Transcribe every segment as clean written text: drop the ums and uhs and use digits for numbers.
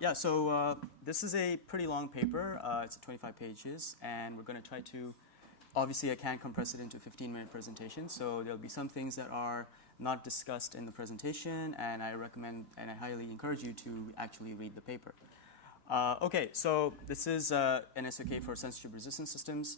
Yeah, so this is a pretty long paper. It's 25 pages, and we're going to try to, obviously I can't compress it into a 15-minute presentation, so there'll be some things that are not discussed in the presentation, and I recommend and I highly encourage you to actually read the paper. Okay, so this is an SoK for censorship-resistant systems.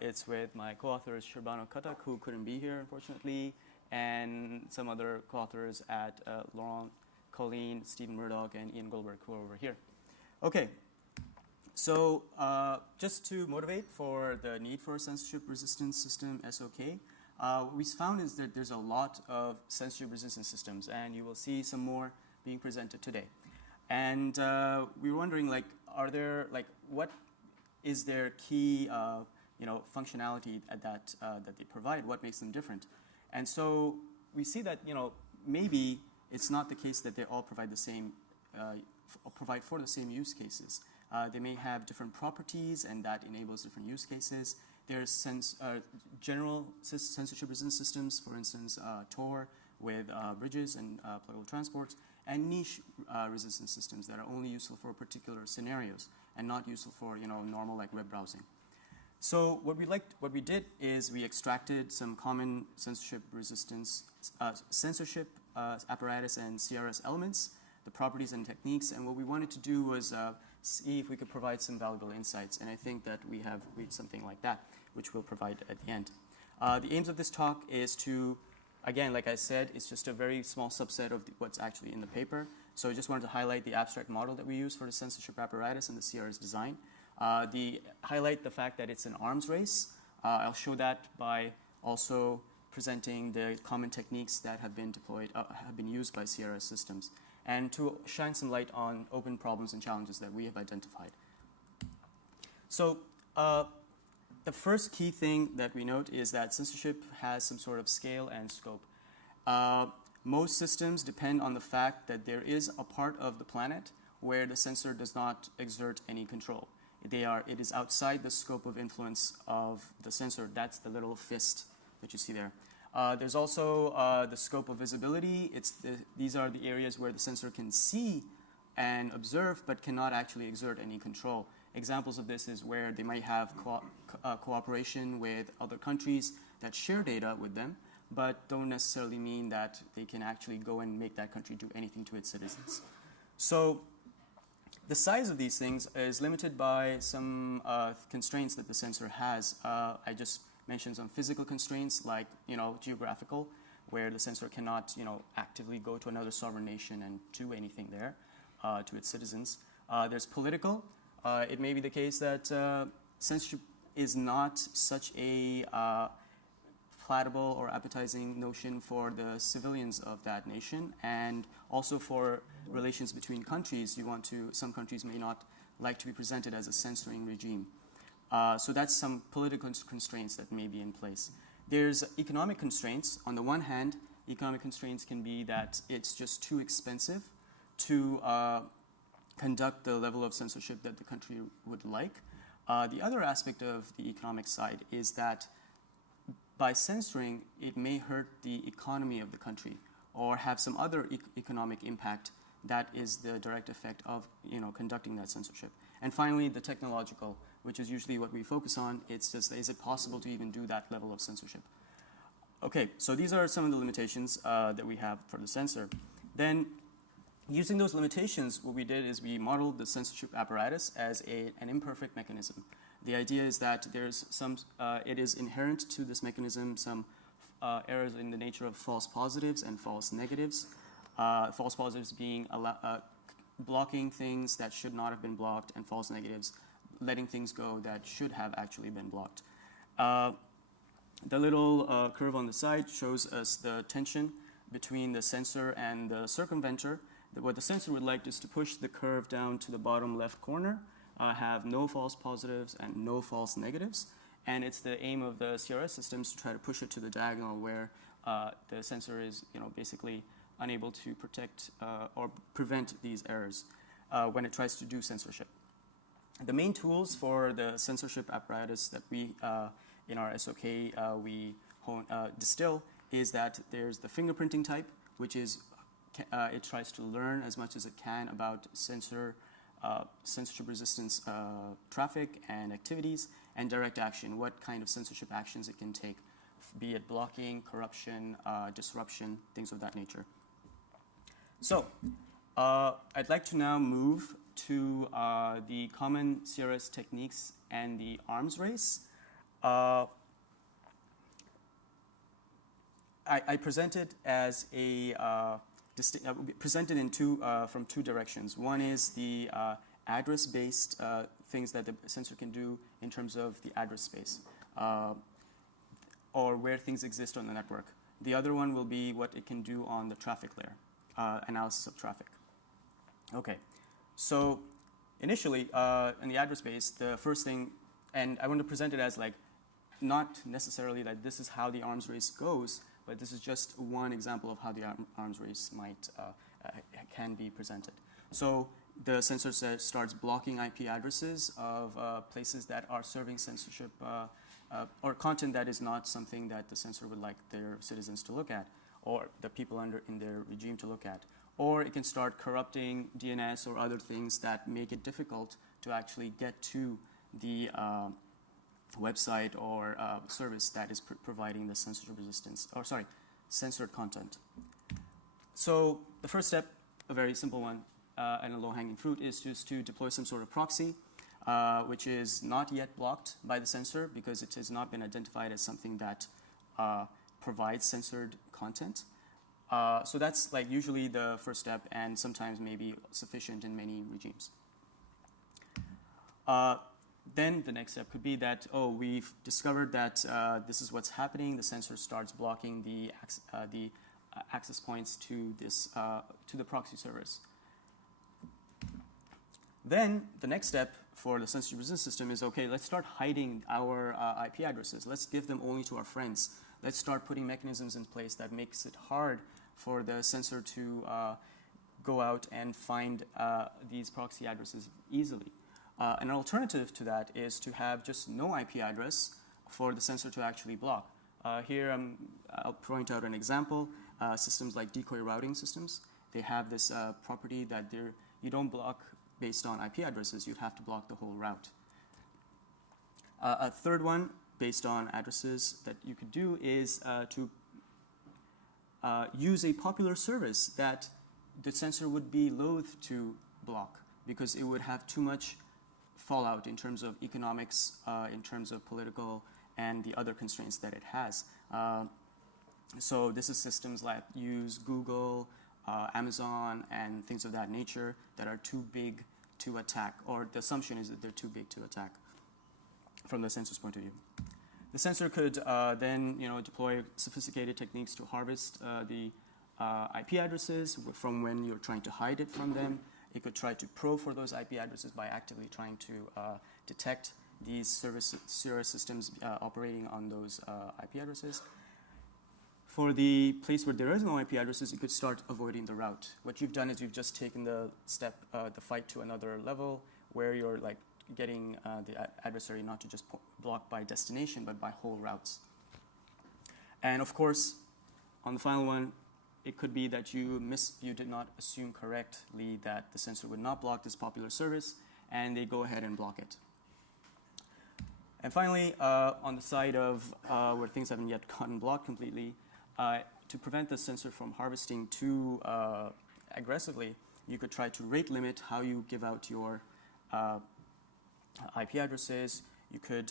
It's with my co-authors Sherbano Katak, who couldn't be here, unfortunately, and some other co-authors at Laurent Colleen, Stephen Murdoch, and Ian Goldberg, who are over here. Okay, so just to motivate for the need for a censorship-resistant system, SoK, what we found is that there's a lot of censorship-resistant systems, and you will see some more being presented today. And we were wondering, like, what is their key, functionality that they provide? What makes them different? And so we see that, maybe it's not the case that they all provide the same, provide for the same use cases. They may have different properties, and that enables different use cases. There's general censorship-resistant systems, for instance, Tor with bridges and pluggable transports, and niche resistant systems that are only useful for particular scenarios and not useful for normal like web browsing. So what we did is we extracted some common censorship apparatus and CRS elements, the properties and techniques, and what we wanted to do was see if we could provide some valuable insights, and I think that we have reached something like that, which we'll provide at the end. The aims of this talk is to, again, like I said, it's just a very small subset of what's actually in the paper, so I just wanted to highlight the abstract model that we use for the censorship apparatus and the CRS design. Highlight the fact that it's an arms race. I'll show that by also presenting the common techniques that have been deployed, have been used by CRS systems, and to shine some light on open problems and challenges that we have identified. So the first key thing that we note is that censorship has some sort of scale and scope. Most systems depend on the fact that there is a part of the planet where the censor does not exert any control. It is outside the scope of influence of the censor. That's the little fist that you see there. There's also the scope of visibility. These are the areas where the censor can see and observe, but cannot actually exert any control. Examples of this is where they might have cooperation with other countries that share data with them, but don't necessarily mean that they can actually go and make that country do anything to its citizens. So the size of these things is limited by some constraints that the censor has. I just mentioned some physical constraints, like geographical, where the censor cannot actively go to another sovereign nation and do anything there to its citizens. There's political. It may be the case that censorship is not such a palatable or appetizing notion for the civilians of that nation, and also for relations between countries. Some countries may not like to be presented as a censoring regime. So that's some political constraints that may be in place. There's economic constraints. On the one hand, economic constraints can be that it's just too expensive to conduct the level of censorship that the country would like. The other aspect of the economic side is that by censoring, it may hurt the economy of the country or have some other economic impact that is the direct effect of conducting that censorship. And finally, the technological, which is usually what we focus on. It's just, is it possible to even do that level of censorship? Okay, so these are some of the limitations that we have for the censor. Then, using those limitations, what we did is we modeled the censorship apparatus as an imperfect mechanism. The idea is that there's it is inherent to this mechanism some errors in the nature of false positives and false negatives. False positives being blocking things that should not have been blocked, and false negatives letting things go that should have actually been blocked. The little curve on the side shows us the tension between the censor and the circumventor. What the censor would like is to push the curve down to the bottom left corner, have no false positives and no false negatives, and it's the aim of the CRS systems to try to push it to the diagonal where the censor is basically unable to protect or prevent these errors when it tries to do censorship. The main tools for the censorship apparatus that we, in our SoK, we distill is that there's the fingerprinting type, which is it tries to learn as much as it can about censorship resistance traffic and activities, and direct action, what kind of censorship actions it can take, be it blocking, corruption, disruption, things of that nature. So I'd like to now move to the common CRS techniques and the arms race. I present it as a presented in from two directions. One is the address-based things that the sensor can do in terms of the address space, or where things exist on the network. The other one will be what it can do on the traffic layer, analysis of traffic. Okay, so initially in the address space, the first thing, and I want to present it as like not necessarily that this is how the arms race goes, but this is just one example of how the arms race can be presented. So the sensor starts blocking IP addresses of places that are serving censorship or content that is not something that the sensor would like their citizens to look at, or the people in their regime to look at. Or it can start corrupting DNS or other things that make it difficult to actually get to the website or service that is providing the censorship resistance, or sorry, censored content. So the first step, a very simple one and a low-hanging fruit, is just to deploy some sort of proxy, which is not yet blocked by the sensor because it has not been identified as something that provides censored content. So that's like usually the first step, and sometimes maybe sufficient in many regimes. Then the next step could be that, oh, we've discovered that this is what's happening. The sensor starts blocking the access points to this to the proxy service. Then the next step for the censorship resistance system is, okay, let's start hiding our IP addresses. Let's give them only to our friends. Let's start putting mechanisms in place that makes it hard for the sensor to go out and find these proxy addresses easily. An alternative to that is to have just no IP address for the sensor to actually block. Here I'll point out an example. Systems like decoy routing systems, they have this property that you don't block based on IP addresses, you have to block the whole route. A third one based on addresses that you could do is to use a popular service that the sensor would be loath to block because it would have too much fallout in terms of economics, in terms of political, and the other constraints that it has. So this is systems that use Google, Amazon, and things of that nature that are too big to attack, or the assumption is that they're too big to attack from the sensor's point of view. The sensor could then deploy sophisticated techniques to harvest the IP addresses from when you're trying to hide it from them. It could try to probe for those IP addresses by actively trying to detect these CRS systems operating on those IP addresses. For the place where there is no IP addresses, you could start avoiding the route. What you've done is you've just taken the fight to another level where you're like getting the adversary not to just block by destination, but by whole routes. And of course, on the final one, it could be that you did not assume correctly that the sensor would not block this popular service, and they go ahead and block it. And finally, on the side of where things haven't yet gotten blocked completely, to prevent the sensor from harvesting too aggressively, you could try to rate limit how you give out your IP addresses. You could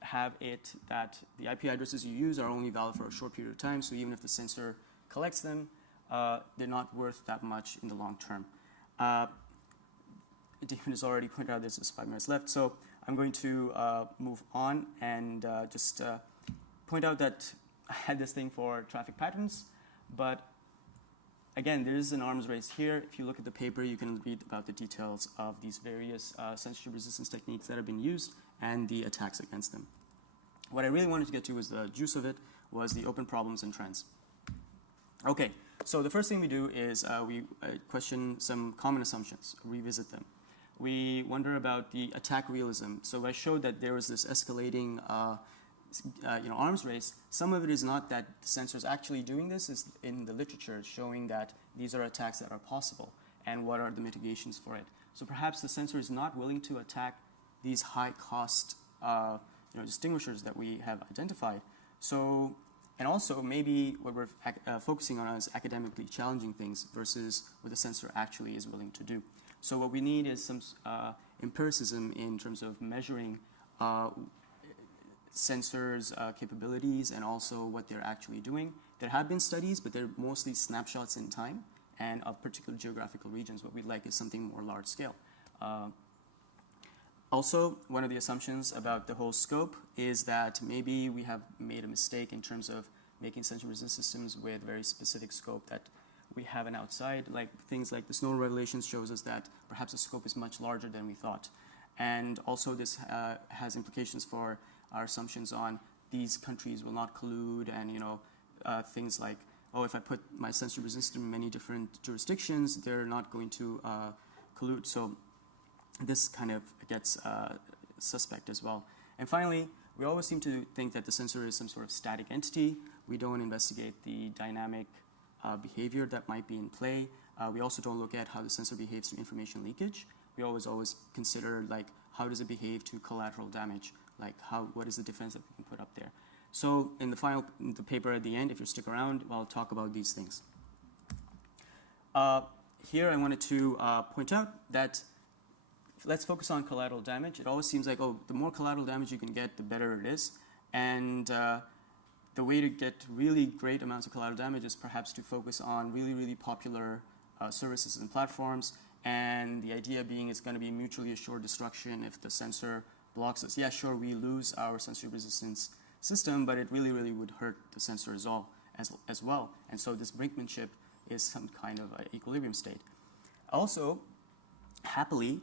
have it that the IP addresses you use are only valid for a short period of time, so even if the sensor collects them, they're not worth that much in the long term. Damon has already pointed out there's just 5 minutes left, so I'm going to move on and just point out that I had this thing for traffic patterns, but again, there is an arms race here. If you look at the paper, you can read about the details of these various censorship resistance techniques that have been used and the attacks against them. What I really wanted to get to was the juice of it, was the open problems and trends. Okay, so the first thing we do is we question some common assumptions, revisit them. We wonder about the attack realism. So I showed that there was this escalating arms race, some of it is not that the sensor is actually doing this. Is in the literature showing that these are attacks that are possible and what are the mitigations for it. So perhaps the sensor is not willing to attack these high-cost distinguishers that we have identified. So, and also maybe what we're focusing on is academically challenging things versus what the sensor actually is willing to do. So what we need is some empiricism in terms of measuring sensors' capabilities and also what they're actually doing. There have been studies, but they're mostly snapshots in time and of particular geographical regions. What we'd like is something more large scale. Also, one of the assumptions about the whole scope is that maybe we have made a mistake in terms of making sensor-resistant systems with very specific scope that we have an outside, like things like the Snow revelations shows us that perhaps the scope is much larger than we thought. And also this has implications for our assumptions on these countries will not collude and, things like, oh, if I put my sensor-resistant system in many different jurisdictions, they're not going to collude. So this kind of gets suspect as well. And finally, we always seem to think that the sensor is some sort of static entity. We don't investigate the dynamic behavior that might be in play. We also don't look at how the sensor behaves to information leakage. We always consider, like, how does it behave to collateral damage? Like, what is the defense that we can put up there? So in the paper at the end, if you stick around, I'll talk about these things. Here I wanted to point out that let's focus on collateral damage. It always seems like, oh, the more collateral damage you can get, the better it is. And the way to get really great amounts of collateral damage is perhaps to focus on really, really popular services and platforms. And the idea being it's going to be mutually assured destruction if the sensor blocks us. Yeah, sure, we lose our sensor resistance system, but it really, really would hurt the sensor as well. And so this brinkmanship is some kind of equilibrium state. Also, happily,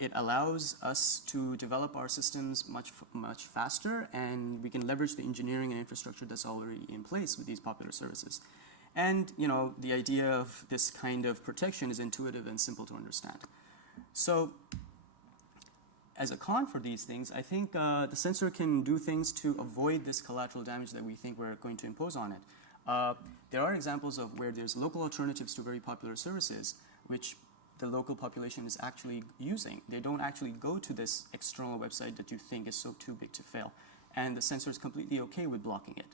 it allows us to develop our systems much faster, and we can leverage the engineering and infrastructure that's already in place with these popular services. And the idea of this kind of protection is intuitive and simple to understand. So as a con for these things, I think the sensor can do things to avoid this collateral damage that we think we're going to impose on it. There are examples of where there's local alternatives to very popular services, which the local population is actually using. They don't actually go to this external website that you think is so too big to fail, and the sensor is completely okay with blocking it.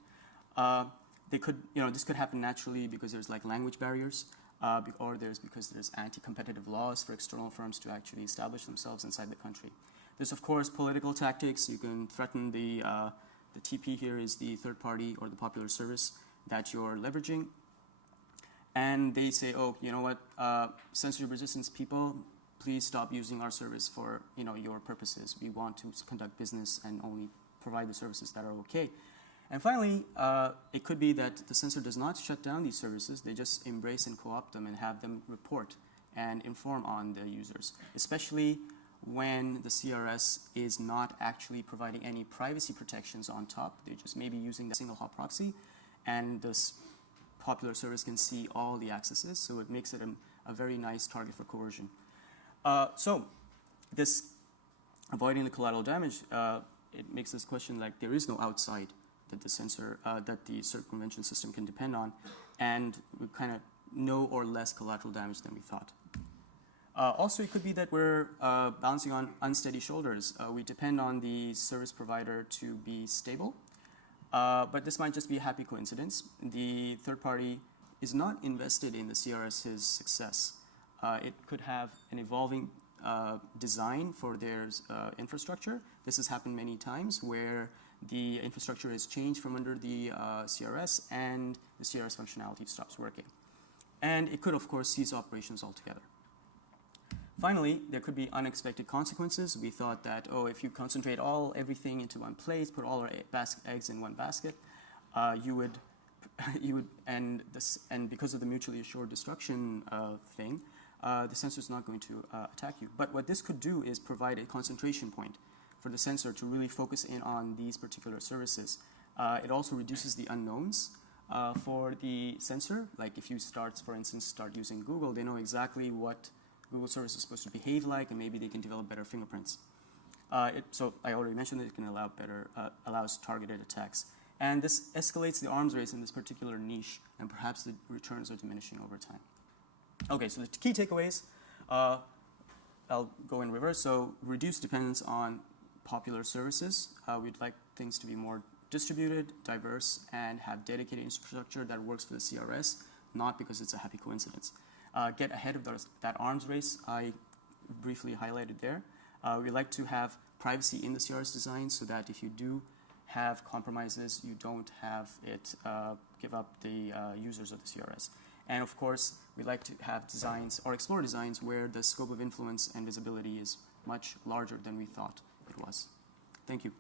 This could happen naturally because there's like language barriers, or because there's anti-competitive laws for external firms to actually establish themselves inside the country. There's of course political tactics. You can threaten the TP here is the third party or the popular service that you're leveraging. And they say, oh, you know what, censorship resistance people, please stop using our service for your purposes. We want to conduct business and only provide the services that are okay. And finally, it could be that the censor does not shut down these services. They just embrace and co-opt them and have them report and inform on the users, especially when the CRS is not actually providing any privacy protections on top. They're just maybe using the single hop proxy, and this popular service can see all the accesses, so it makes it a very nice target for coercion. So this avoiding the collateral damage, it makes this question like there is no outside that the sensor, that the circumvention system can depend on, and we kind of no or less collateral damage than we thought. Also, it could be that we're bouncing on unsteady shoulders. We depend on the service provider to be stable. But this might just be a happy coincidence. The third party is not invested in the CRS's success. It could have an evolving design for their infrastructure. This has happened many times where the infrastructure is changed from under the CRS and the CRS functionality stops working. And it could, of course, cease operations altogether. Finally, there could be unexpected consequences. We thought that, oh, if you concentrate everything into one place, put all our eggs in one basket, and because of the mutually assured destruction thing, the sensor is not going to attack you. But what this could do is provide a concentration point for the sensor to really focus in on these particular services. It also reduces the unknowns for the sensor. Like if you for instance, start using Google, they know exactly what Google service is supposed to behave like, and maybe they can develop better fingerprints. So I already mentioned that it can allows targeted attacks. And this escalates the arms race in this particular niche, and perhaps the returns are diminishing over time. Okay, so the key takeaways, I'll go in reverse. So reduce dependence on popular services. We'd like things to be more distributed, diverse, and have dedicated infrastructure that works for the CRS, not because it's a happy coincidence. Get ahead of that arms race I briefly highlighted there. We like to have privacy in the CRS design so that if you do have compromises, you don't have it give up the users of the CRS. And of course, we like to have designs or explore designs where the scope of influence and visibility is much larger than we thought it was. Thank you.